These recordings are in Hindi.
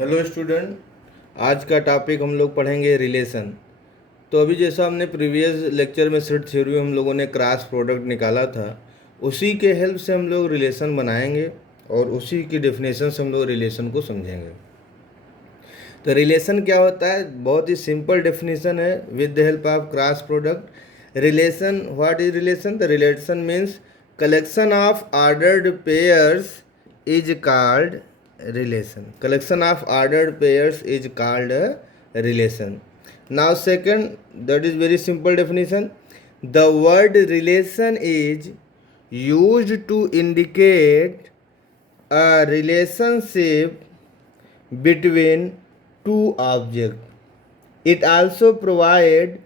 हेलो स्टूडेंट, आज का टॉपिक हम लोग पढ़ेंगे रिलेशन। तो अभी जैसा हमने प्रीवियस लेक्चर में सेट थ्योरी में हम लोगों ने क्रॉस प्रोडक्ट निकाला था, उसी के हेल्प से हम लोग रिलेशन बनाएंगे और उसी की डेफिनेशन से हम लोग रिलेशन को समझेंगे। तो रिलेशन क्या होता है, बहुत ही सिंपल डेफिनेशन है with the help of cross product. Relation, what is relation? The relation means collection of ordered pairs is called relation. Collection of ordered pairs is called a relation. Now second, that is very simple definition. The word relation is used to indicate a relationship between two objects. It also provide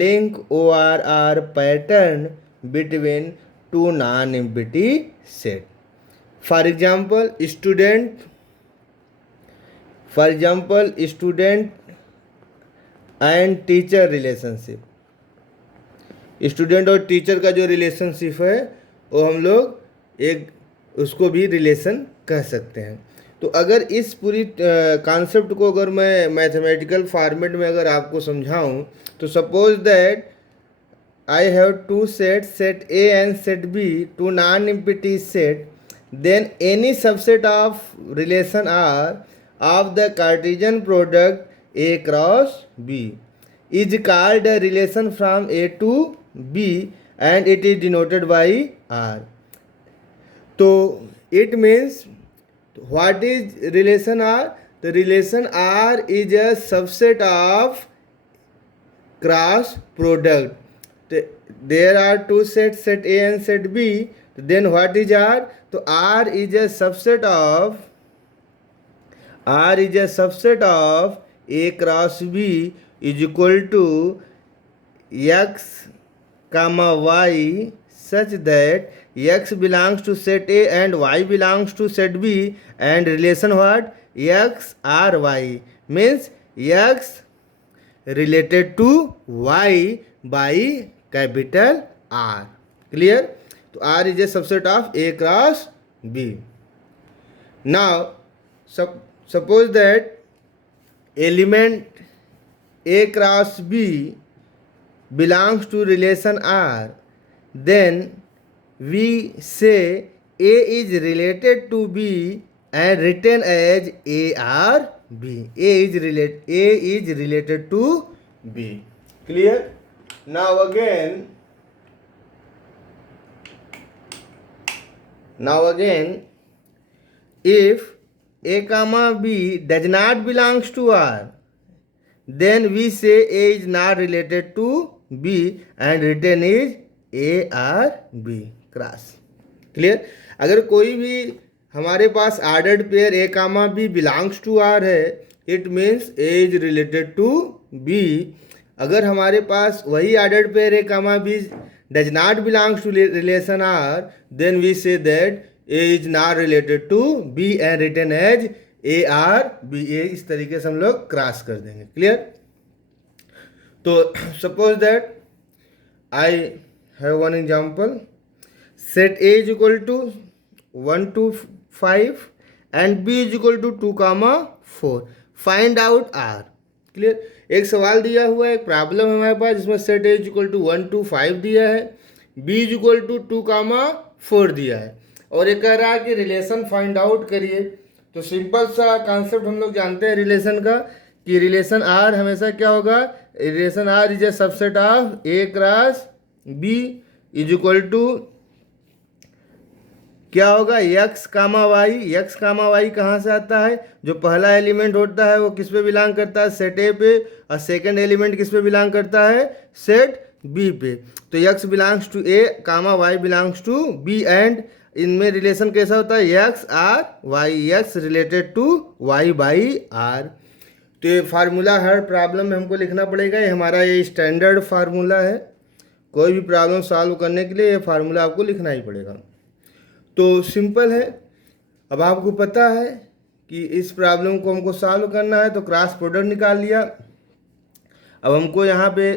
link or pattern between two non-empty set. For example, student and teacher relationship. Student और टीचर का जो रिलेशनशिप है वो हम लोग उसको भी रिलेशन कह सकते हैं। तो अगर इस पूरी कॉन्सेप्ट को अगर मैं मैथमेटिकल फॉर्मेट में अगर आपको समझाऊं, तो suppose that I have two set A and set B, two non empty set, then any subset of relation R of the Cartesian product A cross B is called a relation from A to B and it is denoted by R. So it means, what is relation R? The relation R is a subset of cross product. There are two sets, set A and set B. Then what is R? तो R is a subset of A cross B is equal to X comma Y such that X belongs to set A and Y belongs to set B, and relation what? X R Y means X related to Y by capital R. Clear? तो R is a subset of A cross B. Now, suppose that element A cross B belongs to relation R, then we say A is related to B and written as ARB. A is related to B. Clear? Now again, if A comma B does not belongs to R, then we say A is not related to B and written is ARB cross. Clear? अगर कोई भी हमारे पास ordered pair A comma B belongs to R है, it means A is related to B. अगर हमारे पास वही ऑर्डर्ड pair A comma B does not belongs to relation R, then we say that A is not related to B and written as ARB. इस तरीके से हम लोग क्रॉस कर देंगे. क्लियर? तो suppose that I have one example. Set A is equal to 1 to 5 and B is equal to 2, 4. Find out R. Clear? एक सवाल दिया हुआ है, एक प्रॉब्लम है हमारे पास जिसमें set A is equal to 1 to 5 दिया है, B इज इक्वल टू 2, 4 दिया है, और ये कह रहा है कि रिलेशन फाइंड आउट करिए. तो सिंपल सा कॉन्सेप्ट हम लोग जानते हैं रिलेशन का, कि रिलेशन R हमेशा क्या होगा? Relation R is a subset of A cross B is equal to क्या होगा? X comma Y. X comma Y कहाँ से आता है? जो पहला एलिमेंट होता है वो किस पे बिलोंग करता है? सेट A पे. और सेकंड एलिमेंट किस पे बिलोंग करता है? सेट B पे. तो X belongs to A comma Y belongs to B and इनमें रिलेशन कैसा होता है? X R Y. X related to Y by R. तो ये फार्मूला हर प्रॉब्लम में हमको लिखना पड़ेगा. ये हमारा ये स्टैंडर्ड फार्मूला है. कोई भी प्रॉब्लम सॉल्व करने के लिए ये फार्मूला आपको लिखना ही पड़ेगा. तो सिंपल है. अब आपको पता है कि इस प्रॉब्लम को हमको सॉल्व करना है, तो क्रॉस प्रोडक्ट निकाल लिया. अब हमको यहाँ पे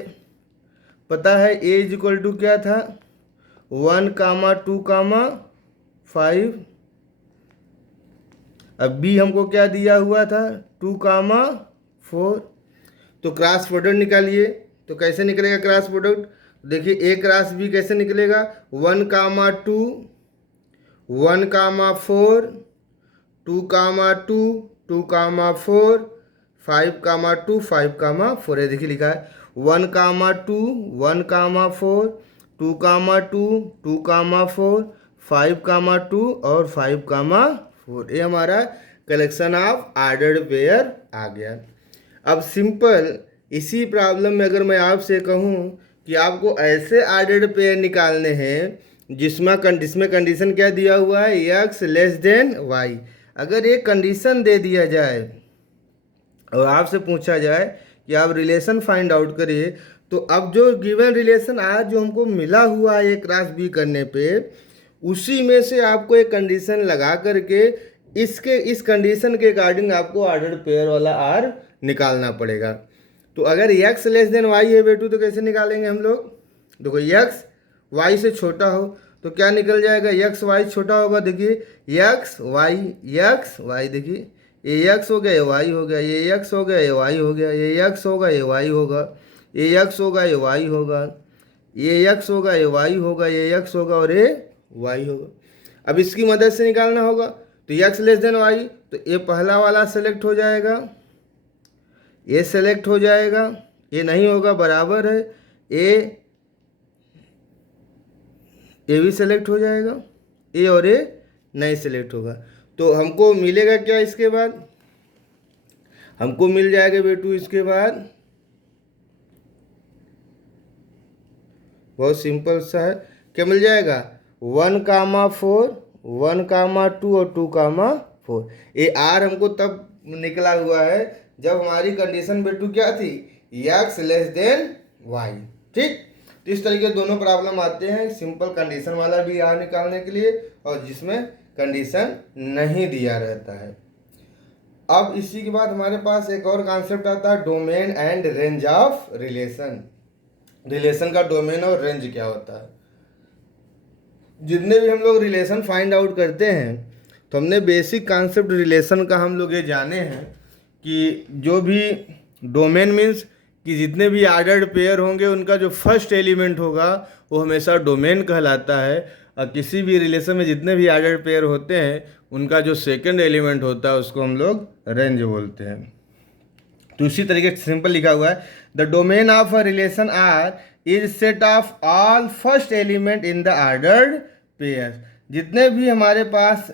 पता है A इज इक्वल टू क्या था? 1, 2, 5. अब B हमको क्या दिया हुआ था? 2, 4। तो क्रॉस प्रोडक्ट निकालिए। तो कैसे निकलेगा क्रॉस प्रोडक्ट? देखिए ए क्रॉस बी कैसे निकलेगा? 1, 2, 1, 4, 2, 2, 2, 4, 5, 2, 5, 4। ये देखिए लिखा है 1, 2, 1, 4, 2, 2, 2, 4, 5, 2 और 5, 4। ये हमारा कलेक्शन ऑफ ऑर्डर्ड पेयर आ गया। अब सिंपल इसी प्रॉब्लम में अगर मैं आपसे कहूँ कि आपको ऐसे ऑर्डर्ड पेयर निकालने हैं जिसमें कंडीशन क्या दिया हुआ है? x less than Y. अगर एक कंडीशन दे दिया जाए और आपसे पूछा जाए कि आप रिलेशन फाइंड आउट करिए, तो अब जो गिवन रिलेशन आज जो हमको मिला हुआ है ए क्रॉस बी करने पे, उसी में से आपको एक कंडीशन लगा करके इस कंडीशन के अकॉर्डिंग आपको ऑर्डर पेयर वाला आर निकालना पड़ेगा। तो अगर x लेस देन वाई है बेटू, तो कैसे निकालेंगे हम लोग? देखो x y से छोटा हो तो क्या निकल जाएगा? x y छोटा होगा। देखिए x y देखिए ये x हो गया, ये y हो गया, ये x हो गया, ये y हो गया, ये x होगा, ये y होगा, ये x होगा, ये y होगा, ये x होगा, ये y होगा, ये x होगा और ये y होगा। अब इसकी मदद से निकालना होगा। तो x लेस देन y, तो ये पहला वाला सेलेक्ट हो जाएगा, ये सेलेक्ट हो जाएगा, ये नहीं होगा, बराबर है, ये भी सेलेक्ट हो जाएगा, ए और ए नहीं सेलेक्ट होगा। तो हमको मिलेगा क्या इसके बाद? हमको मिल जाएगा बेटू इसके बाद, बहुत सिंपल सा है, क्या मिल जाएगा? 1, 4, 1, 2 और 2, 4। ये आर हमको तब निकला हुआ है जब हमारी कंडीशन बेटू क्या थी? x less than Y. ठीक, तो इस तरीके दोनों प्रॉब्लम आते हैं, सिंपल कंडीशन वाला भी आर निकालने के लिए और जिसमें कंडीशन नहीं दिया रहता है। अब इसी के बाद हमारे पास एक और कॉन्सेप्ट आता है, domain and range of relation. Relation का डोमेन और रेंज क्या होता है? जितने भी हम लोग रिलेशन फाइंड आउट करते हैं तो हमने बेसिक कॉन्सेप्ट रिलेशन का हम लोग ये जाने हैं कि जो भी डोमेन मीन्स कि जितने भी ऑर्डर्ड पेयर होंगे उनका जो फर्स्ट एलिमेंट होगा वो हमेशा डोमेन कहलाता है, और किसी भी रिलेशन में जितने भी ऑर्डर्ड पेयर होते हैं उनका जो सेकंड एलिमेंट होता है उसको हम लोग रेंज बोलते हैं। तो इसी तरीके से सिंपल लिखा हुआ है, the domain of a relation R is set of all first element in the ordered pair. जितने भी हमारे पास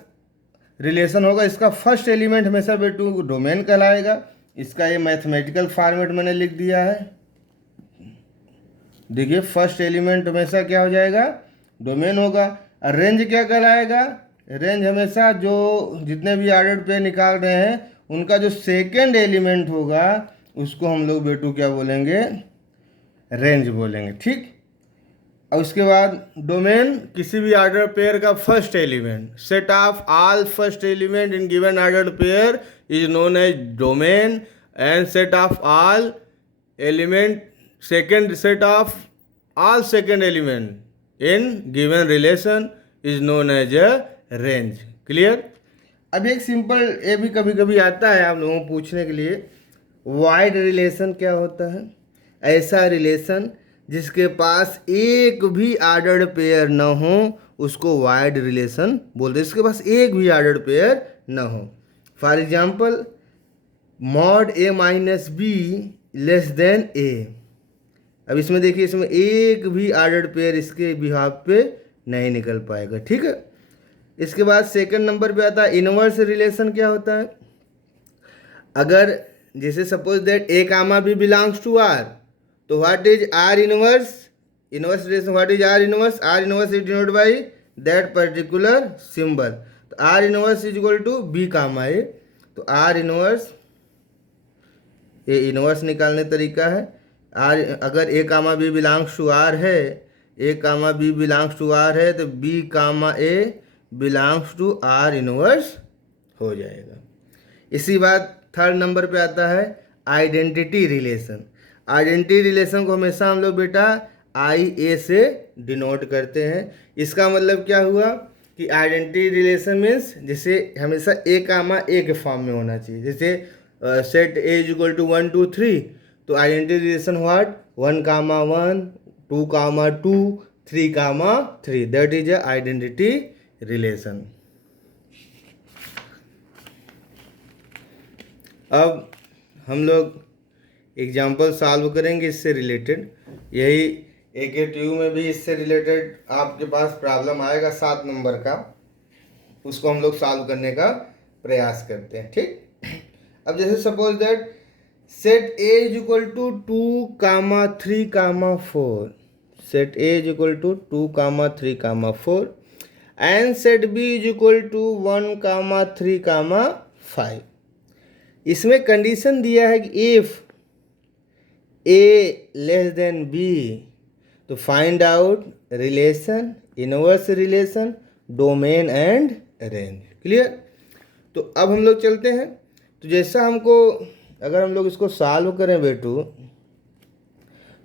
रिलेशन होगा इसका फर्स्ट एलिमेंट हमेशा बेटू डोमेन कहलाएगा। इसका ये मैथमेटिकल फॉर्मेट मैंने लिख दिया है। देखिए फर्स्ट एलिमेंट हमेशा क्या हो जाएगा? डोमेन होगा। और रेंज क्या कहलाएगा? रेंज हमेशा जो जितने भी ऑर्डर्ड पेयर निकाल रहे हैं उनका जो सेकंड एलिमेंट होगा उसको हम लोग बेटू क्या बोलेंगे? रेंज बोलेंगे। ठीक, और उसके बाद डोमेन किसी भी ऑर्डर पेयर का first element, set of all first element in given order pair is known as domain, and set of all element second set of all second element in given relation is known as a range. Clear? अब एक सिंपल ये भी कभी कभी आता है आप लोगों को पूछने के लिए, वाइड रिलेशन क्या होता है? ऐसा रिलेशन जिसके पास एक भी ऑर्डर्ड पेयर न हो उसको वाइड रिलेशन बोलते हैं, जिसके पास एक भी ऑर्डर्ड पेयर न हो। For example mod a minus B less then a। अब इसमें देखिए इसमें एक भी ऑर्डर्ड पेयर इसके बिहाफ पे नहीं निकल पाएगा। ठीक है, इसके बाद सेकंड नंबर पे आता है इनवर्स रिलेशन। क्या होता है? अगर जैसे suppose that a comma b belongs to r, तो what is R inverse? Inverse relation what is R inverse? R inverse is denoted by that particular symbol. तो R inverse is equal to B comma A. तो आर इनवर्स, ये इनवर्स निकालने तरीका है। आर अगर A comma B belongs to R है, A comma B belongs to R है, तो B comma A belongs to R inverse हो जाएगा। इसी बात थर्ड नंबर पे आता है आइडेंटिटी रिलेशन। आइडेंटिटी रिलेशन को हमेशा हम लोग बेटा आई ए से डिनोट करते हैं। इसका मतलब क्या हुआ कि आइडेंटिटी रिलेशन मीन्स जैसे हमेशा ए कामा ए के फॉर्म में होना चाहिए। जैसे set A is equal to 1 2 3, तो identity relation what 1 comma 1 2 comma 2 3 comma 3, that is a identity relation. अब हम लोग एग्जाम्पल सॉल्व करेंगे इससे रिलेटेड, यही AKTU में भी इससे रिलेटेड आपके पास प्रॉब्लम आएगा 7 नंबर का, उसको हम लोग सॉल्व करने का प्रयास करते हैं। ठीक, अब जैसे suppose that set A is equal to 2 comma 3 comma 4, set A is equal to 2 comma 3 comma 4 and set B is equal to 1 comma 3 comma 5। इसमें कंडीशन दिया है कि if A less than B, तो find out relation, inverse relation, domain and range. Clear? तो अब हम लोग चलते हैं। तो जैसा हमको, अगर हम लोग इसको सॉल्व करें बेटू,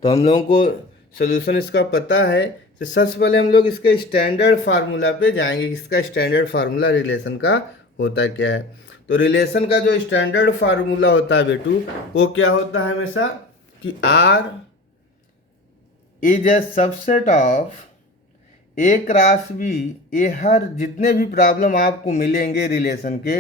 तो हम लोगों को सोल्यूशन इसका पता है। तो सबसे पहले हम लोग इसके स्टैंडर्ड फार्मूला पे जाएंगे, इसका स्टैंडर्ड फार्मूला रिलेशन का होता क्या है। तो रिलेशन का जो स्टैंडर्ड फार्मूला होता है बेटू, वो क्या होता है हमेशा कि R is a subset of A cross B. ये हर जितने भी प्रॉब्लम आपको मिलेंगे रिलेशन के,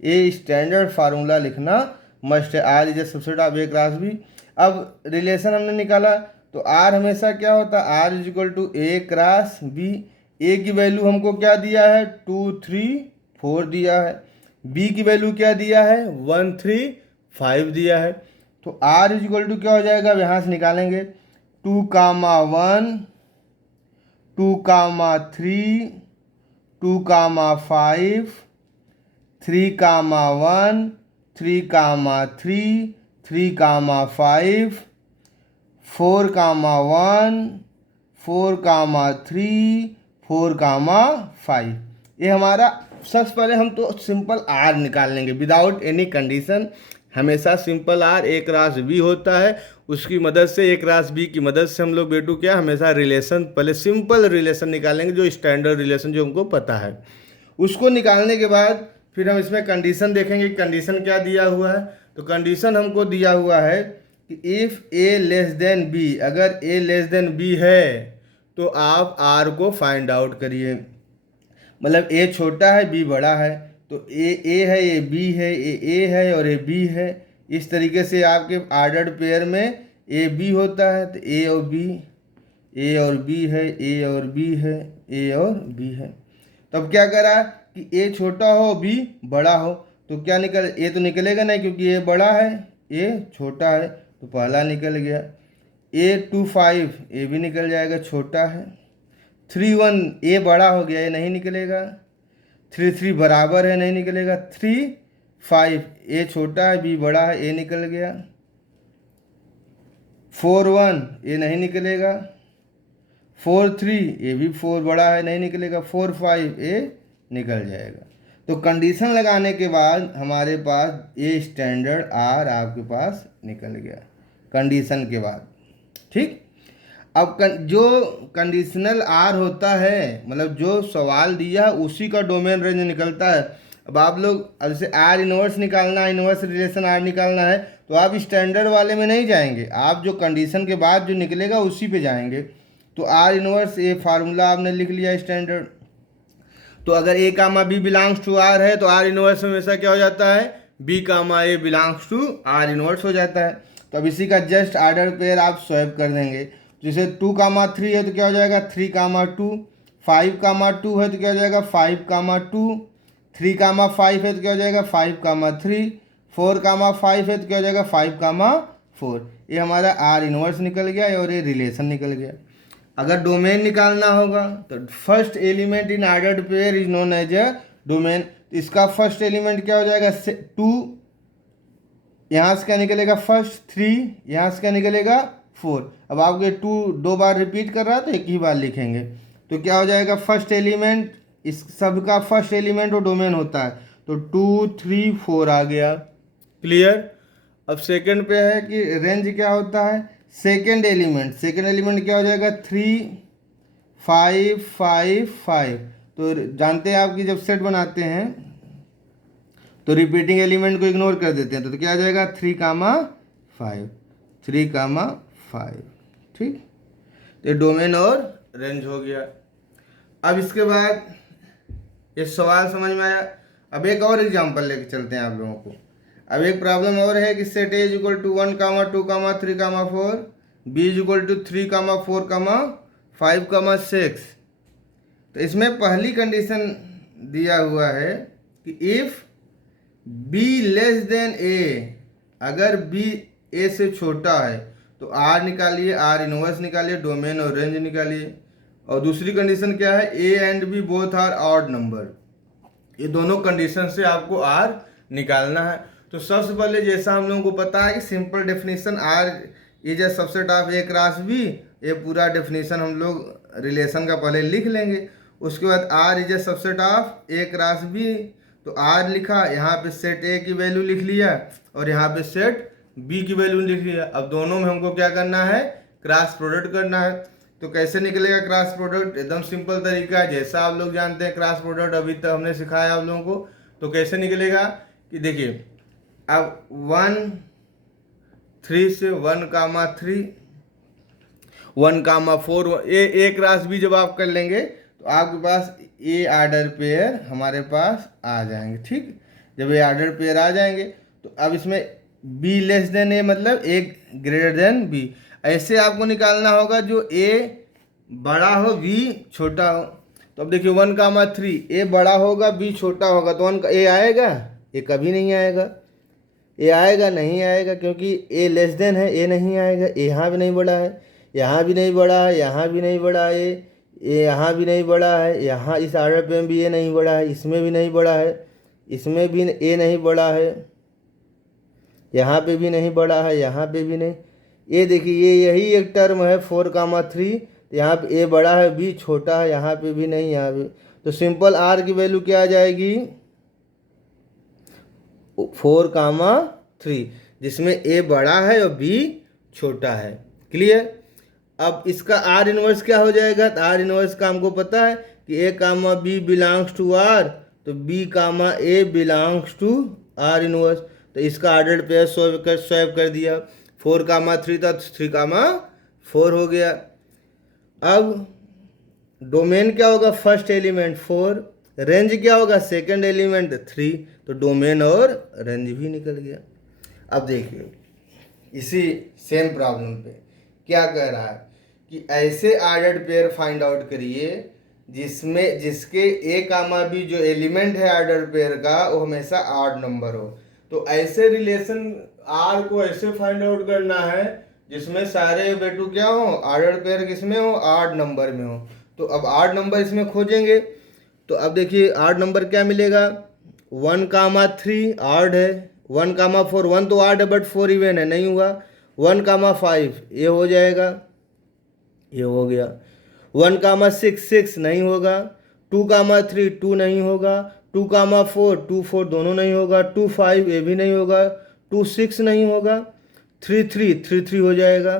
ये स्टैंडर्ड फार्मूला लिखना मस्ट है। R is a subset of A cross B. अब रिलेशन हमने निकाला, तो R हमेशा क्या होता है, R is equal to A cross B. A की वैल्यू हमको क्या दिया है 2 3 4 दिया है, बी की वैल्यू क्या दिया है 1 3 5 दिया है। तो R इज इक्वल टू क्या हो जाएगा, अब यहाँ से निकालेंगे 2 कामा 1 2 कामा 3 2 कामा 5 3 कामा 1 3 कामा 3 3 कामा 5 4 कामा 1 4 कामा 3 4 कामा 5। ये हमारा सबसे पहले हम तो सिंपल R निकाल लेंगे विदाउट एनी कंडीशन। हमेशा सिंपल R ए क्रॉस बी होता है, उसकी मदद से ए क्रॉस बी की मदद से हम लोग बेटू क्या हमेशा रिलेशन, पहले सिंपल रिलेशन निकालेंगे, जो स्टैंडर्ड रिलेशन जो हमको पता है। उसको निकालने के बाद फिर हम इसमें कंडीशन देखेंगे, कंडीशन क्या दिया हुआ है। तो कंडीशन हमको दिया हुआ है कि if A less than B, अगर ए लेस देन बी है तो आप R को फाइंड आउट करिए। मतलब ए छोटा है बी बड़ा है, तो ए है ये बी है, ए है और ये बी है। इस तरीके से आपके ऑर्डर्ड पेयर में ए बी होता है, तो ए और बी, ए और बी है, ए और बी है, ए और बी है। तो अब क्या करा कि ए छोटा हो बी बड़ा हो, तो क्या निकल, ए तो निकलेगा नहीं क्योंकि ए बड़ा है ए छोटा है, तो पहला निकल गया। ए 2 5 ए भी निकल जाएगा, छोटा है। 3 1 ए बड़ा हो गया, ये नहीं निकलेगा। 3 3 बराबर है, नहीं निकलेगा। 3 5 ए छोटा है बी बड़ा है, ए निकल गया। 4 1 ए नहीं निकलेगा। 4 3 ए भी 4 बड़ा है, नहीं निकलेगा। 4 5 ए निकल जाएगा। तो कंडीशन लगाने के बाद हमारे पास ए स्टैंडर्ड R आपके पास निकल गया कंडीशन के बाद। ठीक, अब जो कंडीशनल R होता है, मतलब जो सवाल दिया है उसी का डोमेन रेंज निकलता है। अब आप लोग, अब जैसे R इनवर्स निकालना है, इनवर्स रिलेशन R निकालना है, तो आप स्टैंडर्ड वाले में नहीं जाएंगे, आप जो कंडीशन के बाद जो निकलेगा उसी पे जाएंगे। तो R इनवर्स ये फार्मूला आपने लिख लिया स्टैंडर्ड। तो अगर A comma B belongs to R है, तो R इनवर्स हमेशा क्या हो जाता है, B comma A belongs to R inverse हो जाता है। तो अब इसी का जस्ट ऑर्डर पेयर आप स्वैप कर देंगे। जैसे 2 कामा 3 है तो क्या हो जाएगा 3 कामा 2, 5 कामा 2 है तो क्या हो जाएगा 5 कामा 2, 3 कामा 5 है तो क्या हो जाएगा 5 कामा 3, 4 कामा 5 है तो क्या हो जाएगा 5 कामा 4। ये हमारा R इनवर्स निकल गया और ये रिलेशन निकल गया। अगर डोमेन निकालना होगा तो first element in ordered pair is known as a domain. इसका फर्स्ट एलिमेंट क्या हो जाएगा 2, यहाँ से क्या निकलेगा फर्स्ट 3, यहाँ से क्या निकलेगा 4। अब आपके 2 2 बार रिपीट कर रहा है तो एक ही बार लिखेंगे। तो क्या हो जाएगा फर्स्ट एलिमेंट, इस सब का फर्स्ट एलिमेंट वो डोमेन होता है, तो 2 3 4 आ गया। क्लियर? अब सेकंड पे है कि रेंज क्या होता है, सेकंड एलिमेंट क्या हो जाएगा 3 5 5 5। तो जानते हैं आपकी जब सेट बनाते हैं तो रिपीटिंग एलिमेंट को इग्नोर कर देते हैं, तो क्या आ जाएगा 3,5, 3,5, ठीक। तो ये डोमेन और रेंज हो गया। अब इसके बाद ये सवाल समझ में आया। अब एक और एग्जांपल लेके चलते हैं आप लोगों को। अब एक प्रॉब्लम और है कि set A is equal to 1, 2, 3, 4, B is equal to 3, 4, 5, 6। तो इसमें पहली कंडीशन दिया हुआ है कि if B less than A, अगर बी ए से छोटा है तो आर निकालिए, आर इनवर्स निकालिए, डोमेन और रेंज निकालिए। और दूसरी कंडीशन क्या है, A and B both are odd number. ये दोनों कंडीशन से आपको आर निकालना है। तो सबसे पहले जैसा हम लोगों को पता है कि simple definition R is a subset of A cross B, ये पूरा डेफिनेशन हम लोग रिलेशन का पहले लिख लेंगे। उसके बाद R is a subset of A cross B, तो आर लिखा, यहाँ पे सेट ए की वैल्यू लिख लिया और यहाँ पे सेट बी की वैल्यू लिख लिया। अब दोनों में हमको क्या करना है, क्रॉस प्रोडक्ट करना है। तो कैसे निकलेगा क्रॉस प्रोडक्ट, एकदम सिंपल तरीका है, जैसा आप लोग जानते हैं क्रॉस प्रोडक्ट अभी तक हमने सिखाया आप लोगों को। तो कैसे निकलेगा कि देखिए, अब 1, 3 से 1, 3, 1, 4, ए क्रॉस बी जब आप कर लेंगे तो आपके पास ए आर्डर पेयर हमारे पास आ जाएंगे, ठीक। जब ये आर्डर पेयर आ जाएंगे तो अब इसमें बी लेस देन ए मतलब ए ग्रेटर देन बी, ऐसे आपको निकालना होगा जो ए बड़ा हो बी छोटा हो। तो अब देखिए 1, 3, ए बड़ा होगा बी छोटा होगा, तो 1 ए आएगा, ए कभी नहीं आएगा। ए आएगा नहीं आएगा, क्योंकि ए लेस देन है, ए नहीं आएगा। ए यहाँ भी नहीं बड़ा है, यहाँ भी नहीं बड़ा है, यहाँ भी नहीं बड़ा है, ए यहाँ भी नहीं बड़ा है, यहाँ इस आर्डर पे भी ए नहीं बड़ा है, इसमें भी नहीं बड़ा है, इसमें भी ए नहीं बड़ा है, यहाँ पे भी नहीं बड़ा है, यहाँ पे भी नहीं। ये देखिए ये यही एक टर्म है 4, 3, यहाँ पे ए बड़ा है बी छोटा है, यहाँ पे भी नहीं, यहाँ पे। तो सिंपल आर की वैल्यू क्या आ जाएगी 4, 3, जिसमें ए बड़ा है और बी छोटा है। क्लियर। अब इसका आर इनवर्स क्या हो जाएगा, तो आर इनवर्स का हमको पता है कि A comma B belongs to R, तो B comma A belongs to R inverse. तो इसका आर्डर पेयर स्वैप कर दिया, 4, 3 था, 3, 4 हो गया। अब डोमेन क्या होगा, फर्स्ट एलिमेंट 4, रेंज क्या होगा, सेकंड एलिमेंट 3, तो डोमेन और रेंज भी निकल गया। अब देखिए इसी सेम प्रॉब्लम पे क्या कह रहा है कि ऐसे आर्डर्ड पेयर फाइंड आउट करिए जिसके ए कामा बी जो एलिमेंट है आर्डर पेयर का वो हमेशा ऑड नंबर हो। तो ऐसे रिलेशन आर को ऐसे फाइंड आउट करना है जिसमें सारे वेटू क्या हो, आर्डर पेयर किसमें हो, ऑड नंबर में हो। तो अब ऑड नंबर इसमें खोजेंगे, तो अब देखिए ऑड नंबर क्या मिलेगा, 1, 3 ऑड है, 1, 4, 1 तो ऑड है बट 4 इवन है, नहीं हुआ। 1, 5 ये हो जाएगा, ये हो गया। 1, 6 6 नहीं होगा। 2, 3 2 नहीं होगा। 2, 4 2 4 दोनों नहीं होगा। 2, 5 ये भी नहीं होगा। 2, 6 नहीं होगा। 3 3 हो जाएगा।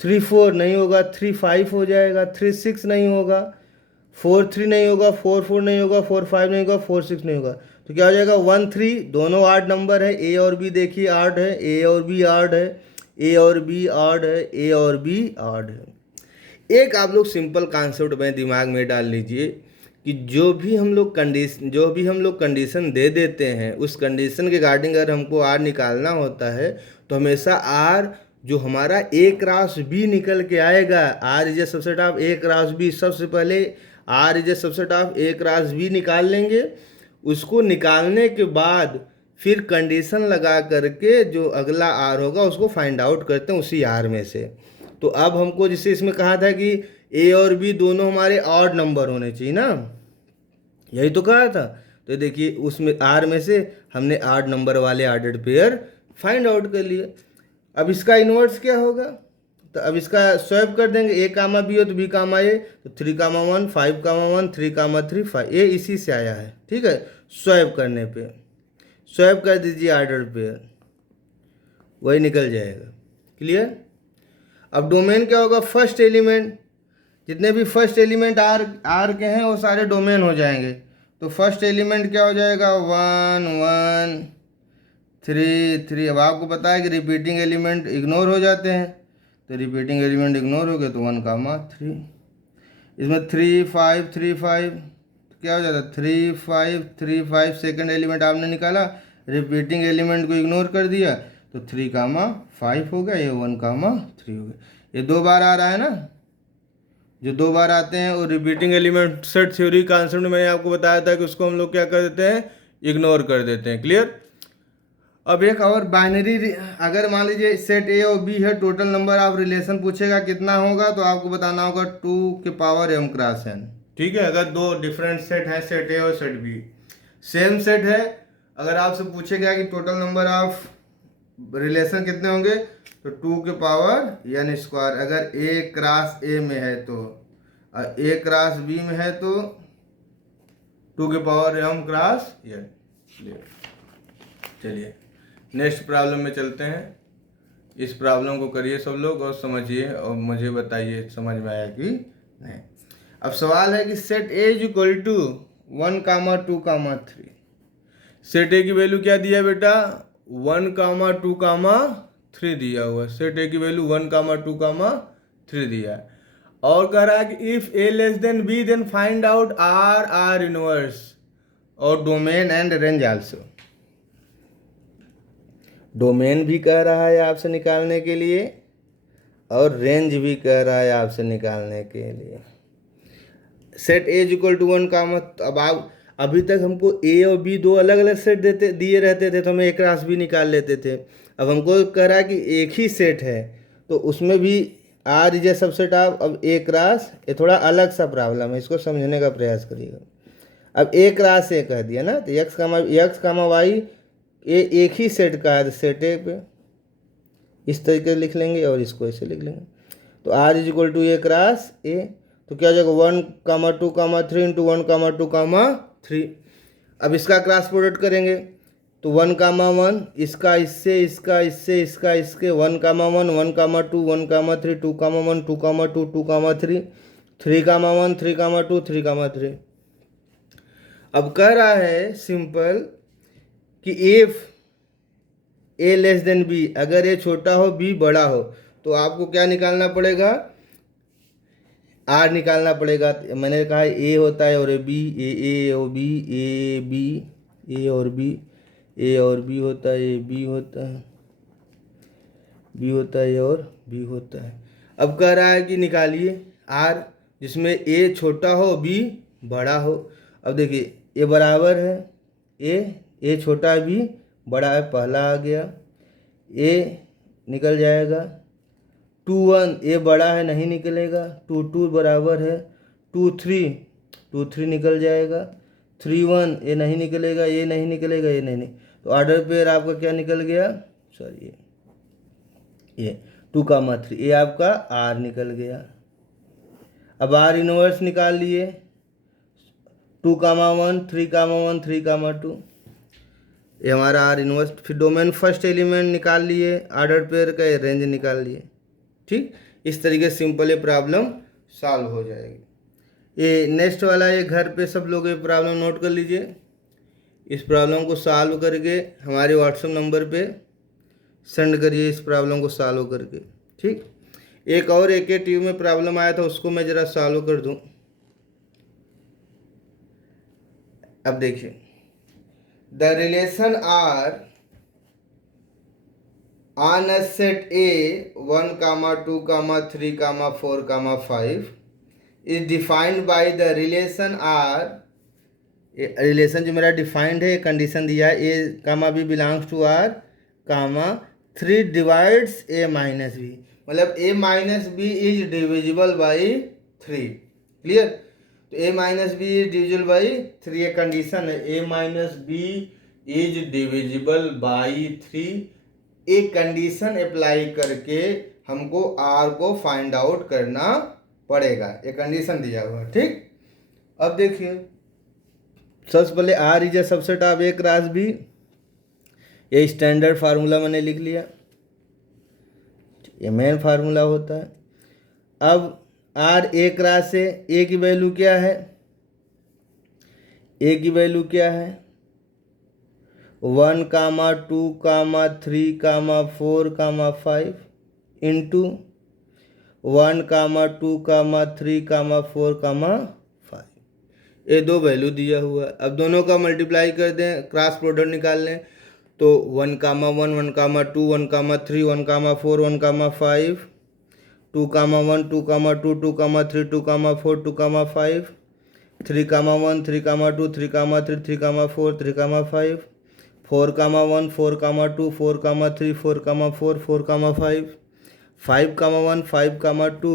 3, 4 नहीं होगा। 3, 5 हो जाएगा। 3, 6 नहीं होगा। 4, 3 नहीं होगा। 4, 4 नहीं होगा। 4, 5 नहीं होगा। 4, 6 नहीं होगा। तो क्या हो जाएगा 1, 3 दोनों आठ नंबर है। ए और बी देखिए आठ है, ए और बी आठ है, ए और बी आठ है, ए और बी आठ है। एक आप लोग सिंपल कॉन्सेप्ट में दिमाग में डाल लीजिए कि जो भी हम लोग कंडीशन दे देते हैं उस कंडीशन के रिगार्डिंग अगर हमको आर निकालना होता है तो हमेशा आर जो हमारा ए क्रॉस बी निकल के आएगा, R is a subset of A cross B, सबसे पहले R is a subset of A cross B निकाल लेंगे। उसको निकालने के बाद फिर कंडीशन लगा करके जो अगला आर होगा उसको फाइंड आउट करते हैं उसी आर में से। तो अब हमको जिससे इसमें कहा था कि ए और बी दोनों हमारे ऑड नंबर होने चाहिए ना, यही तो कहा था। तो देखिए उसमें आर में से हमने ऑड नंबर वाले ऑर्डर्ड पेयर फाइंड आउट कर लिए। अब इसका इन्वर्स क्या होगा, तो अब इसका स्वैप कर देंगे। ए कामा बी हो तो बी कामा ए, तो 3, 1 5, 1 3, 3 5, ए इसी से आया है। ठीक है, स्वैप करने पे स्वैप कर दीजिए ऑर्डर पेयर, वही निकल जाएगा। क्लियर। अब डोमेन क्या होगा, फर्स्ट एलिमेंट, जितने भी फर्स्ट एलिमेंट आर के हैं वो सारे डोमेन हो जाएंगे। तो फर्स्ट एलिमेंट क्या हो जाएगा, 1 1 3 3। अब आपको पता है कि रिपीटिंग एलिमेंट इग्नोर हो जाते हैं, तो रिपीटिंग एलिमेंट इग्नोर हो गए तो 1 कामा 3। इसमें 3 5 3 5 क्या हो जाता है, 3 5 3 5। सेकेंड एलिमेंट आपने निकाला, रिपीटिंग एलिमेंट को इग्नोर कर दिया, तो 3 कामा 5 हो गया, ये 1 कामा 3 हो गया। ये 2 बार आ रहा है ना, जो 2 बार आते हैं वो repeating element set theory concept में मैंने आपको बताया था कि उसको हम लोग क्या कर देते हैं, इग्नोर कर देते हैं। क्लियर। अब एक और बाइनरी, अगर मान लीजिए सेट ए और बी है, टोटल नंबर ऑफ रिलेशन पूछेगा कितना होगा, तो आपको बताना होगा 2 के पावर m क्रॉस n। ठीक है, अगर दो डिफरेंट सेट हैं, सेट ए और सेट बी, सेम सेट है, अगर आपसे पूछेगा कि टोटल नंबर ऑफ रिलेशन कितने होंगे, तो 2 के पावर n स्क्वायर। अगर ए क्रॉस ए में है तो, और ए क्रॉस बी में है तो 2 के पावर m क्रॉस n। चलिए नेक्स्ट प्रॉब्लम में चलते हैं। इस प्रॉब्लम को करिए सब लोग और समझिए और मुझे बताइए समझ में आया कि नहीं। अब सवाल है कि set A is equal to 1 comma 2 comma 3। Set A की वैल्यू क्या दिया बेटा, 1 कामा 2 कामा 3 दिया हुआ है। सेट ए की वैल्यू 1 कामा 2 कामा 3 दिया है, और कह रहा है कि if A less than B then find out R inverse और domain and range also. Domain भी कह रहा है आपसे निकालने के लिए, और रेंज भी कह रहा है आपसे निकालने के लिए। Set A is equal to 1 comma, अब आप अभी तक हमको ए और बी दो अलग अलग सेट दिए रहते थे, तो हम ए क्रॉस बी निकाल लेते थे। अब हमको कह रहा है कि एक ही सेट है, तो उसमें भी R is a subset of, अब ए क्रॉस, ये थोड़ा अलग सा प्रॉब्लम है, इसको समझने का प्रयास करिएगा। अब ए क्रॉस ए कह दिया ना, तो एक्स कामा वाई ये एक ही सेट का है, तो सेट ए पे इस तरीके से लिख लेंगे और इसको ऐसे लिख लेंगे। तो R is equal to A cross A, तो क्या हो जाएगा 1 comma 2 comma 3 into 1 comma 2 comma 3। अब इसका क्रॉस प्रोडक्ट करेंगे, तो 1 कामा 1, इसका इससे, इसका इससे, इसका इसके, 1 कामा 1 1 कामा 2 1 कामा 3 2 कामा 1 2 कामा 2 2 कामा 3 3 कामा 1 3 कामा 2 3 कामा 3। अब कह रहा है सिंपल कि if A less than B, अगर ए छोटा हो बी बड़ा हो, तो आपको क्या निकालना पड़ेगा, आर निकालना पड़ेगा। मैंने कहा ए होता है और बी, ए और बी, ए बी, ए और बी, ए और बी होता है, ए बी होता है, बी होता है और बी होता है। अब कह रहा है कि निकालिए आर जिसमें ए छोटा हो बी बड़ा हो। अब देखिए ए बराबर है ए छोटा है बी बड़ा है, पहला आ गया, ए निकल जाएगा। 2 1 ए बड़ा है नहीं निकलेगा, 2 2 बराबर है, 2 3 निकल जाएगा, 3 1 ए नहीं निकलेगा, ये नहीं निकलेगा, ये नहीं। तो ऑर्डर पेयर आपका क्या निकल गया, सॉरी ये 2 कामा 3, ये आपका आर निकल गया। अब आर इनवर्स निकाल लिए, 2 कामा 1 3 कामा 1 3 कामा 2, ये हमारा आर इनवर्स। फिर डोमेन फर्स्ट एलिमेंट निकाल लिए, ऑर्डर पेयर का रेंज निकाल लिए। ठीक, इस तरीके से सिंपल ये प्रॉब्लम सॉल्व हो जाएगी। ये नेक्स्ट वाला, ये घर पे सब लोग ये प्रॉब्लम नोट कर लीजिए। इस प्रॉब्लम को सॉल्व करके हमारे व्हाट्सएप नंबर पे सेंड करिए, इस प्रॉब्लम को सॉल्व करके। ठीक, एक और एक ट्यूब में प्रॉब्लम आया था, उसको मैं ज़रा सॉल्व कर दूं। अब देखिए, the relation R on a set A 1 comma 2 comma 3 comma 4 comma 5 is defined by the relation R। Relation जो मेरा डिफाइंड है, कंडीशन दिया है A comma B belongs to R comma 3 divides A minus B, मतलब A minus B is divisible by 3। Clear, तो A minus B is divisible by 3, ये कंडीशन है, A minus B is divisible by 3। एक कंडीशन अप्लाई करके हमको आर को फाइंड आउट करना पड़ेगा, ये कंडीशन दिया हुआ है। ठीक, अब देखिए सबसे पहले R is a subset of A cross B, ये स्टैंडर्ड फार्मूला मैंने लिख लिया, ये मेन फार्मूला होता है। अब आर ए क्रॉस ए, ए की वैल्यू क्या है, ए की वैल्यू क्या है 1, 2, 3, 4, 5 इंटू 1, 2, 3, 4, 5। ये दो वैल्यू दिया हुआ है। अब दोनों का मल्टीप्लाई कर दें, क्रॉस प्रोडक्ट निकाल लें, तो 1, 1, 1, 2, 1, 3, 1, 4, 1, 5, 2, 1, 2, 2, 2, 3, 2, 4, 2, 5, 3, 1, 3, 2, 3, 3, 3, 4, 3, 5, 4, 1, 4, 2, 4, 3, 4, 4, 4, 5, 5, 1, 5, 2,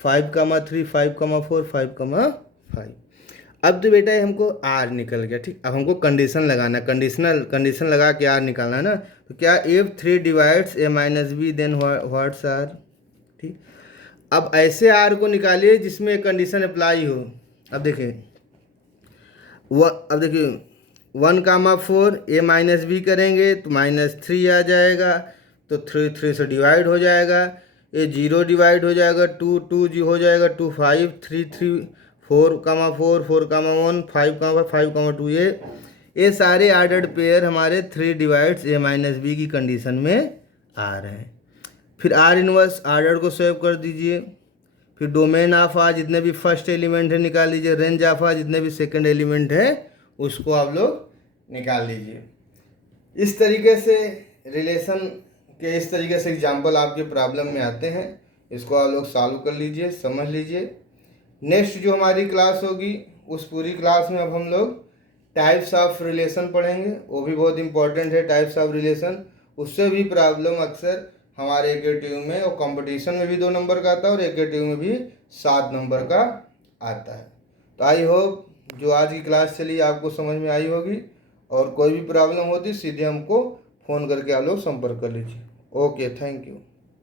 5, 3, 5, 4, 5, 5। अब तो बेटा ये हमको आर निकल गया, ठीक। अब हमको कंडीशन लगाना, कंडीशन लगा के आर निकालना है ना। तो क्या if 3 divides A minus B then what's R, ठीक। अब ऐसे आर को निकालिए जिसमें कंडीशन अप्लाई हो। अब देखिए 1, 4 ए माइनस बी करेंगे तो -3 आ जाएगा, तो 3 से डिवाइड हो जाएगा, ये 0 डिवाइड हो जाएगा, 2 2 हो जाएगा, 2 5 3 3 4, 4 4, 1 5, 5, 2। ये सारे आर्डर्ड पेयर हमारे 3 डिवाइड्स ए माइनस बी की कंडीशन में आ रहे हैं। फिर आर इनवर्स आर्डर को सेव कर दीजिए। फिर डोमेन ऑफ आर जितने भी फर्स्ट एलिमेंट है निकाल लीजिए, रेंज ऑफ आर जितने भी सेकंड एलिमेंट है उसको आप लोग निकाल लीजिए। इस तरीके से रिलेशन के इस तरीके से एग्जाम्पल आपके प्रॉब्लम में आते हैं, इसको आप लोग सॉल्व कर लीजिए, समझ लीजिए। नेक्स्ट जो हमारी क्लास होगी उस पूरी क्लास में अब हम लोग टाइप्स ऑफ रिलेशन पढ़ेंगे, वो भी बहुत इंपॉर्टेंट है टाइप्स ऑफ रिलेशन। उससे भी प्रॉब्लम अक्सर हमारे एकेटिव में और कंपटीशन में भी 2 नंबर का आता है और एकेटिव में भी 7 नंबर का आता है। तो आई होप जो आज की क्लास चली आपको समझ में आई होगी, और कोई भी प्रॉब्लम होती सीधे हमको फ़ोन करके आप लोग संपर्क कर लीजिए। Okay, thank you.